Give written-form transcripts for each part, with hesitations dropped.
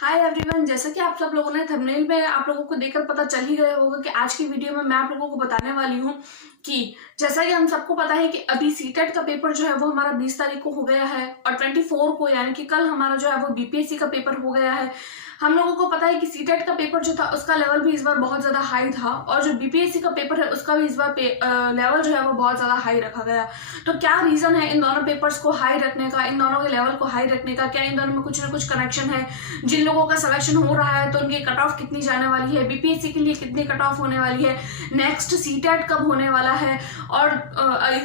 Hi everyone, जैसा कि आप सब लोगों ने थंबनेल में आप लोगों को देखकर पता चल ही गया होगा कि आज की वीडियो में मैं आप लोगों को बताने वाली हूँ कि जैसा कि हम सबको पता है कि अभी सीटेट का पेपर जो है वो हमारा 20 तारीख को हो गया है और 24 को यानी कि कल हमारा जो है वो बीपीएससी का पेपर हो गया है। हम लोगों को पता है कि सीटेट का पेपर जो था उसका लेवल भी इस बार बहुत ज्यादा हाई था और जो बीपीएससी का पेपर है उसका भी इस बार लेवल जो है वो बहुत ज्यादा हाई रखा गया। तो क्या रीजन है इन दोनों पेपर्स को हाई रखने का, इन दोनों के लेवल को हाई रखने का? क्या इन दोनों में कुछ ना कुछ कनेक्शन है? जिन लोगों का सिलेक्शन हो रहा है तो उनकी कट ऑफ कितनी जाने वाली है, बीपीएससी के लिए कितनी कट ऑफ होने वाली है, नेक्स्ट सीटेट कब होने वाला है, और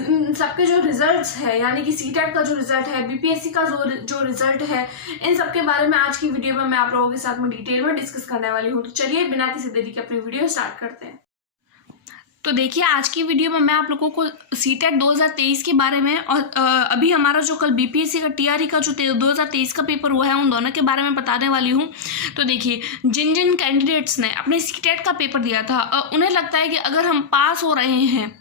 इन सबके जो रिजल्ट्स है यानी कि सीटेट का जो रिजल्ट है, बीपीएससी का जो रिजल्ट है, इन सब के बारे में आज की वीडियो में मैं आप लोगों के साथ में डिटेल में डिस्कस करने वाली हूँ। तो चलिए बिना किसी देरी के अपनी वीडियो स्टार्ट करते हैं। तो देखिए, आज की वीडियो में मैं आप लोगों को सीटेट 2023 के बारे में और अभी हमारा जो कल बीपीएससी का टीआरई का जो 2023 का पेपर हुआ है उन दोनों के बारे में बताने वाली हूँ। तो देखिए, जिन जिन कैंडिडेट्स ने अपने सीटेट का पेपर दिया था उन्हें लगता है कि अगर हम पास हो रहे हैं,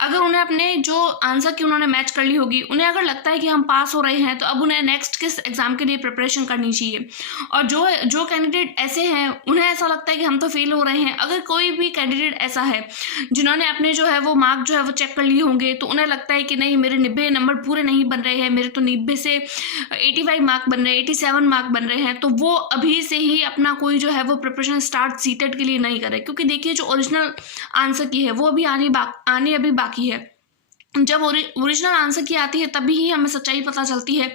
अगर उन्हें अपने जो आंसर की उन्होंने मैच कर ली होगी, उन्हें अगर लगता है कि हम पास हो रहे हैं तो अब उन्हें नेक्स्ट किस एग्जाम के लिए प्रिपरेशन करनी चाहिए। और जो कैंडिडेट ऐसे हैं उन्हें ऐसा लगता है कि हम तो फेल हो रहे हैं। अगर कोई भी कैंडिडेट ऐसा है जिन्होंने अपने जो है वो मार्क जो है वो चेक कर लिए होंगे तो उन्हें लगता है कि नहीं, मेरे 90 नंबर पूरे नहीं बन रहे हैं, मेरे तो 90 से 85 मार्क बन रहे हैं, 87 मार्क बन रहे हैं, तो वो अभी से ही अपना कोई जो है वो प्रिपरेशन स्टार्ट सीटेट के लिए नहीं करे। क्योंकि देखिए, जो ओरिजिनल आंसर की है वो अभी आने अभी बाकी है। जब ओरिजिनल आंसर की आती है तभी ही हमें सच्चाई पता चलती है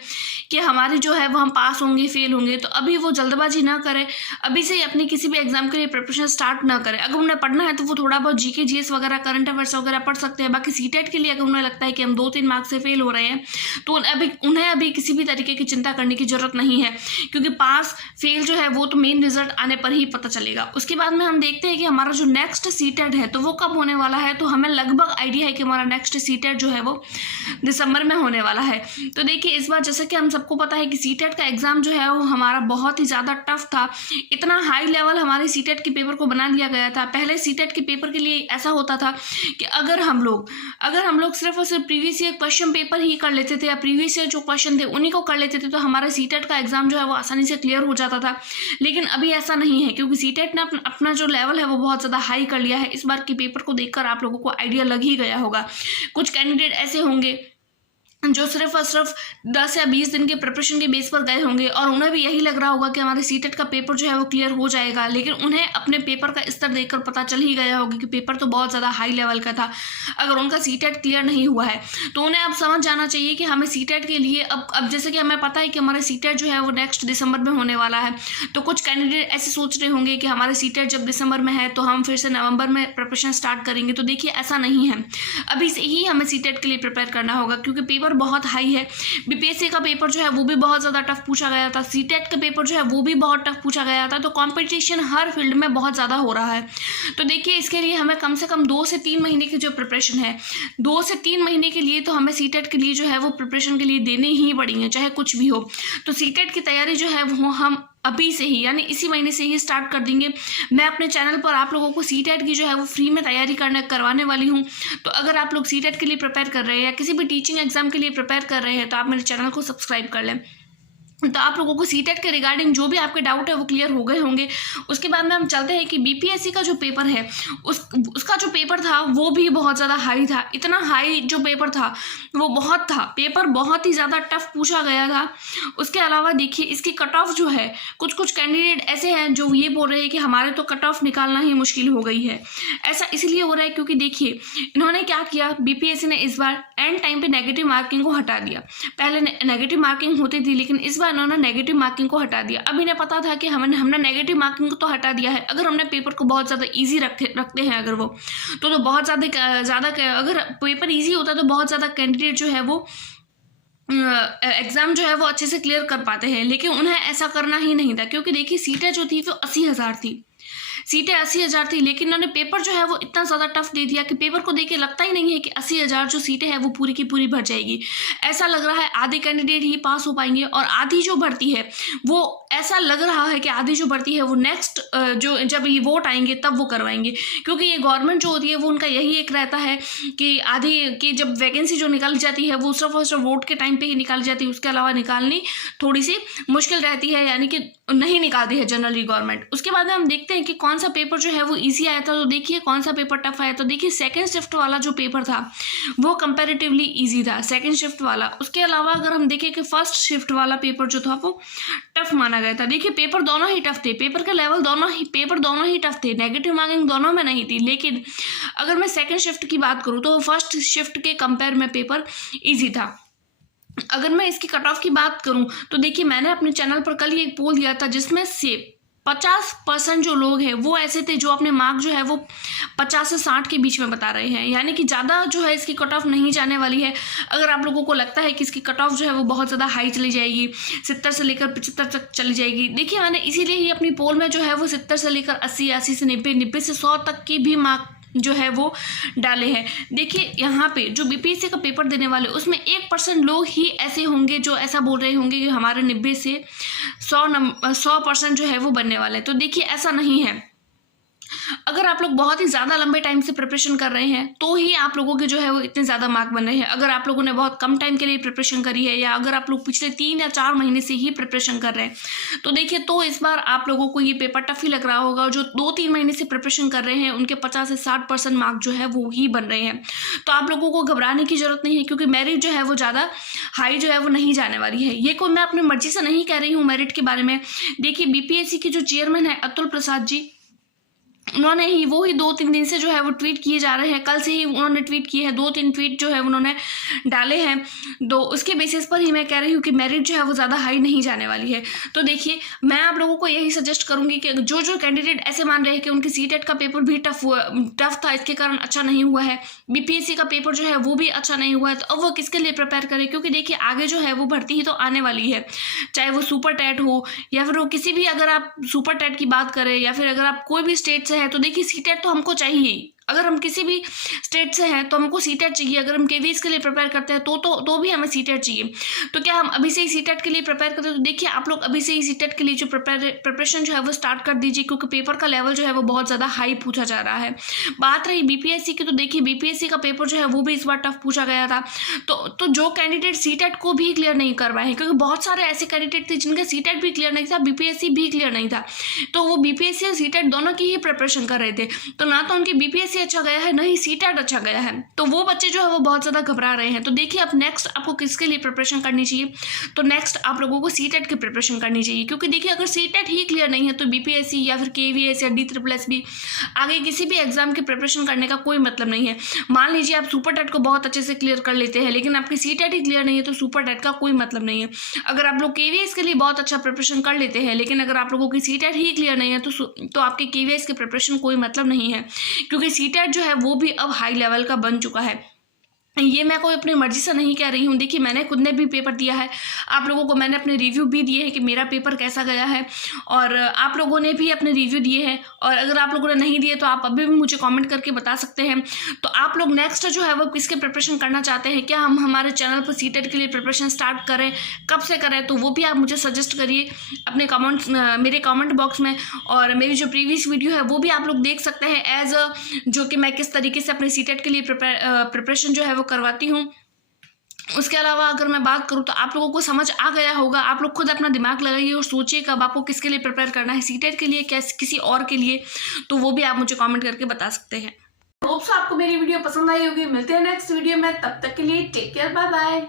कि हमारी जो है वो हम पास होंगे फेल होंगे। तो अभी वो जल्दबाजी ना करें, अभी से ही अपनी किसी भी एग्जाम के लिए प्रिपरेशन स्टार्ट ना करें। अगर उन्हें पढ़ना है तो वो थोड़ा बहुत जीके जीएस वगैरह करंट अफेयर्स वगैरह पढ़ सकते हैं। बाकी सीटेट के लिए अगर उन्हें लगता है कि हम 2-3 मार्क से फेल हो रहे हैं तो उन्हें अभी किसी भी तरीके की चिंता करने की जरूरत नहीं है, क्योंकि पास फेल जो है वो तो मेन रिजल्ट आने पर ही पता चलेगा। उसके बाद में हम देखते हैं कि हमारा जो नेक्स्ट सीटेट है तो वो कब होने वाला है। तो हमें लगभग आइडिया है कि हमारा नेक्स्ट सीटेट जो है वो दिसंबर में होने वाला है। तो देखिए, इस बार जैसा कि हम सबको पता है कि सीटेट का एग्जाम जो है वो हमारा बहुत ही ज़्यादा टफ था। इतना हाई लेवल हमारे सीटेट के पेपर को बना दिया गया था। पहले सीटेट के पेपर के लिए ऐसा होता था कि अगर हम लोग सिर्फ और सिर्फ प्रीवियस ईयर क्वेश्चन पेपर ही कर लेते थे या प्रीवियस ईयर जो क्वेश्चन थे उन्हीं को कर लेते थे तो हमारा सीटेट का एग्जाम जो है वो आसानी से क्लियर हो जाता था। लेकिन अभी ऐसा नहीं है, क्योंकि सीटेट ने अपना जो लेवल है वो बहुत ज़्यादा हाई कर लिया है। इस बार के पेपर को देखकर आप लोगों को आइडिया लग ही गया होगा। कुछ कैंडिडेट ऐसे होंगे जो सिर्फ और सिर्फ 10 या 20 दिन के प्रिपरेशन के बेस पर गए होंगे और उन्हें भी यही लग रहा होगा कि हमारे सीटेट का पेपर जो है वो क्लियर हो जाएगा। लेकिन उन्हें अपने पेपर का स्तर देखकर पता चल ही गया होगा कि पेपर तो बहुत ज़्यादा हाई लेवल का था। अगर उनका सीटेट क्लियर नहीं हुआ है तो उन्हें अब समझ जाना चाहिए कि हमें सीटेट के लिए अब जैसे कि हमें पता है कि हमारे सीटेट जो है वो नेक्स्ट दिसंबर में होने वाला है, तो कुछ कैंडिडेट ऐसे सोच रहे होंगे कि हमारे सीटेट जब दिसंबर में है तो हम फिर से नवंबर में प्रिपरेशन स्टार्ट करेंगे। तो देखिए, ऐसा नहीं है, अभी से ही हमें सीटेट के लिए प्रिपेयर करना होगा, क्योंकि पेपर बहुत हाई है। बीपीएससी का पेपर जो है वो भी बहुत ज़्यादा टफ पूछा गया था, सीटेट का पेपर जो है वो भी बहुत टफ पूछा गया था। तो कंपटीशन हर फील्ड में बहुत ज़्यादा हो रहा है। तो देखिए, इसके लिए हमें कम से कम 2 से 3 महीने की जो प्रिपरेशन है, 2 से 3 महीने के लिए तो हमें सीटेट के लिए जो है वो प्रिपरेशन के लिए देने ही पड़ेंगे, चाहे कुछ भी हो। तो सीटेट की तैयारी जो है वो हम अभी से ही यानी इसी महीने से ही स्टार्ट कर देंगे। मैं अपने चैनल पर आप लोगों को सीटेट की जो है वो फ्री में तैयारी करवाने वाली हूँ। तो अगर आप लोग सीटेट के लिए प्रिपेयर कर रहे हैं या किसी भी टीचिंग एग्जाम के लिए प्रिपेयर कर रहे हैं तो आप मेरे चैनल को सब्सक्राइब कर लें। तो आप लोगों को सीटेट के रिगार्डिंग जो भी आपके डाउट है वो क्लियर हो गए होंगे। उसके बाद में हम चलते हैं कि बीपीएससी का जो पेपर है उसका जो पेपर था वो भी बहुत ज़्यादा हाई था। इतना हाई जो पेपर था वो बहुत था, पेपर बहुत ही ज़्यादा टफ पूछा गया था। उसके अलावा देखिए, इसकी कट ऑफ जो है, कुछ कैंडिडेट ऐसे हैं जो ये बोल रहे हैं कि हमारे तो कट ऑफ निकालना ही मुश्किल हो गई है। ऐसा इसलिए हो रहा है क्योंकि देखिए, इन्होंने क्या किया, बीपीएससी ने इस बार एंड टाइम पे नेगेटिव मार्किंग को हटा दिया। पहले नेगेटिव मार्किंग होती थी लेकिन इस बार इन्होंने नेगेटिव मार्किंग को हटा दिया। अब इन्हें पता था कि हमने नेगेटिव मार्किंग को तो हटा दिया है, अगर हमने पेपर को बहुत ज़्यादा इजी रखते हैं अगर वो तो बहुत ज़्यादा अगर पेपर इजी होता तो बहुत ज़्यादा कैंडिडेट जो है वो एग्ज़ाम जो है वो अच्छे से क्लियर कर पाते हैं। लेकिन उन्हें ऐसा करना ही नहीं था, क्योंकि देखिए, सीटें जो थी वो 80,000 थी। सीटें 80,000 थी, लेकिन उन्होंने पेपर जो है वो इतना ज़्यादा टफ दे दिया कि पेपर को देख के लगता ही नहीं है कि 80,000 जो सीटें हैं वो पूरी की पूरी भर जाएगी। ऐसा लग रहा है आधे कैंडिडेट ही पास हो पाएंगे, और आधी जो भर्ती है वो ऐसा लग रहा है कि आधी जो भर्ती है वो नेक्स्ट जो जब ये वोट आएंगे तब वो करवाएंगे, क्योंकि ये गवर्नमेंट जो होती है वो उनका यही एक रहता है कि आधी की जब वैकेंसी जो निकाली जाती है वो सिर्फ और सिर्फ वोट के टाइम पे ही निकाली जाती है, उसके अलावा निकालनी थोड़ी सी मुश्किल रहती है, यानी कि नहीं निकालती है जनरली गवर्नमेंट। उसके बाद में हम देखते हैं कि कौन सा पेपर जो है वो ईजी आया था। तो देखिए कौन सा पेपर टफ आया। तो देखिए सेकेंड शिफ्ट वाला जो पेपर था वो कंपैरेटिवली ईजी था, सेकेंड शिफ्ट वाला। उसके अलावा अगर हम देखें कि फर्स्ट शिफ्ट वाला पेपर जो था वो टफ माना गया था। देखिए पेपर दोनों ही टफ थे, पेपर का लेवल पेपर दोनों ही टफ थे, नेगेटिव मार्किंग दोनों में नहीं थी। लेकिन अगर मैं सेकेंड शिफ्ट की बात करूँ तो फर्स्ट शिफ्ट के कंपेयर में पेपर ईजी था। अगर मैं इसकी कट ऑफ की बात करूं तो देखिए मैंने अपने चैनल पर कल ही एक पोल दिया था जिसमें से 50% जो लोग हैं वो ऐसे थे जो अपने मार्क जो है वो 50 से 60 के बीच में बता रहे हैं, यानी कि ज़्यादा जो है इसकी कट ऑफ नहीं जाने वाली है। अगर आप लोगों को लगता है कि इसकी कट ऑफ जो है वो बहुत ज़्यादा हाई चली जाएगी, 70 से लेकर 75 तक चली जाएगी, देखिए मैंने इसीलिए ही अपनी पोल में जो है वो 70 से लेकर 80, 80 से 90, 90 से 100 तक की भी मार्क जो है वो डाले हैं। देखिए यहाँ पे जो बीपीएससी का पेपर देने वाले उसमें 1% लोग ही ऐसे होंगे जो ऐसा बोल रहे होंगे कि हमारे 90 से 100% जो है वो बनने वाला है। तो देखिए ऐसा नहीं है। अगर आप लोग बहुत ही ज़्यादा लंबे टाइम से प्रिपरेशन कर रहे हैं तो ही आप लोगों के जो है वो इतने ज़्यादा मार्क बन रहे हैं। अगर आप लोगों ने बहुत कम टाइम के लिए प्रिपरेशन करी है, या अगर आप लोग पिछले 3 या 4 महीने से ही प्रिपरेशन कर रहे हैं, तो देखिए तो इस बार आप लोगों को ये पेपर टफ ही लग रहा होगा। जो 2-3 महीने से प्रिपरेशन कर रहे हैं उनके 50 से 60% मार्क जो है वो ही बन रहे हैं। तो आप लोगों को घबराने की जरूरत नहीं है, क्योंकि मेरिट जो है वो ज़्यादा हाई जो है वो नहीं जाने वाली है। ये कोई मैं अपनी मर्जी से नहीं कह रही हूँ मेरिट के बारे में। देखिए बीपीएससी के जो चेयरमैन है अतुल प्रसाद जी, उन्होंने ही 2-3 दिन से जो है वो ट्वीट किए जा रहे हैं, कल से ही उन्होंने ट्वीट किए हैं, 2-3 ट्वीट जो है उन्होंने डाले हैं। तो उसके बेसिस पर ही मैं कह रही हूँ कि मेरिट जो है वो ज़्यादा हाई नहीं जाने वाली है। तो देखिए मैं आप लोगों को यही सजेस्ट करूँगी कि जो कैंडिडेट ऐसे मान रहे हैं कि उनकी सीटेट का पेपर भी टफ था, इसके कारण अच्छा नहीं हुआ है, बीपीएससी का पेपर जो है वो भी अच्छा नहीं हुआ है, तो अब वो किसके लिए प्रिपेयर करें, क्योंकि देखिए आगे जो है वो भर्ती ही तो आने वाली है, चाहे वो सुपर टेट हो या फिर वो किसी भी, अगर आप सुपर टेट की बात करें या फिर अगर आप कोई भी स्टेट से है, तो देखिए सीटेट तो हमको चाहिए। अगर हम किसी भी स्टेट से हैं तो हमको सीटेट चाहिए। अगर हम केवीएस के लिए प्रिपेयर करते हैं तो भी हमें सीटेट चाहिए। तो क्या हम अभी से ही सीटेट के लिए प्रिपेयर करते हैं? तो देखिए आप लोग अभी से ही सीटेट के लिए जो प्रिपरेशन जो है वो स्टार्ट कर दीजिए, क्योंकि पेपर का लेवल जो है वो बहुत ज़्यादा हाई पूछा जा रहा है। बात रही बीपीएससी की, तो देखिए बीपीएससी का पेपर जो है वो भी इस बार टफ पूछा गया था। तो जो कैंडिडेट सीटेट को भी क्लियर नहीं कर पाए हैं, क्योंकि बहुत सारे ऐसे कैंडिडेट थे जिनका सीटेट भी क्लियर नहीं था, बीपीएससी भी क्लियर नहीं था, तो वो बीपीएससी और सीटेट दोनों की ही प्रिपरेशन कर रहे थे। तो ना तो उनकी बीपीएससी अच्छा गया है, नहीं सीटेट अच्छा गया है, तो वो बच्चे जो है वो बहुत ज़्यादा घबरा रहे हैं। तो देखिए अब नेक्स्ट आपको किसके लिए प्रिपरेशन करनी चाहिए? तो नेक्स्ट आप लोगों को सीटेट की प्रिपरेशन करनी चाहिए, क्योंकि देखिए अगर सीटेट ही क्लियर नहीं है तो बीपीएससी या फिर केवीएस या DSSS आगे किसी भी एग्जाम की प्रिपरेशन करने का कोई मतलब नहीं है। मान लीजिए आप सुपर टेट को बहुत अच्छे से क्लियर कर लेते हैं, लेकिन आपकी सीटेट ही क्लियर नहीं है तो सुपर टेट का कोई मतलब नहीं है। अगर आप लोग केवीएस के लिए बहुत अच्छा प्रिपरेशन कर लेते हैं, लेकिन अगर आप लोगों की सीटेट ही क्लियर नहीं है तो आपके केवीएस के प्रिपरेशन कोई मतलब नहीं है, क्योंकि सीटेट जो है वो भी अब हाई लेवल का बन चुका है। ये मैं कोई अपनी मर्जी से नहीं कह रही हूँ। देखिए मैंने खुद ने भी पेपर दिया है, आप लोगों को मैंने अपने रिव्यू भी दिए हैं कि मेरा पेपर कैसा गया है, और आप लोगों ने भी अपने रिव्यू दिए हैं। और अगर आप लोगों ने नहीं दिए तो आप अभी भी मुझे कमेंट करके बता सकते हैं। तो आप लोग नेक्स्ट जो है वो किसके प्रिपरेशन करना चाहते हैं? क्या हम हमारे चैनल पर सीटेट के लिए प्रिपरेशन स्टार्ट करें, कब से करें? तो वो भी आप मुझे सजेस्ट करिए अपने कमेंट्स मेरे कमेंट बॉक्स में। और मेरी जो प्रीवियस वीडियो है वो भी आप लोग देख सकते हैं एज जो कि मैं किस तरीके से अपने सीटेट के लिए प्रिपरेशन जो है वो करवाती हूँ। उसके अलावा अगर मैं बात करूँ तो आप लोगों को समझ आ गया होगा। आप लोग खुद अपना दिमाग लगाइए और सोचिए कब आपको किसके लिए प्रिपेयर करना है, सीटेट के लिए क्या किसी और के लिए, तो वो भी आप मुझे कमेंट करके बता सकते हैं। होप्स आपको मेरी वीडियो पसंद आई होगी। मिलते हैं नेक्स्ट वीडियो में, तब तक के लिए टेक केयर, बाय बाय।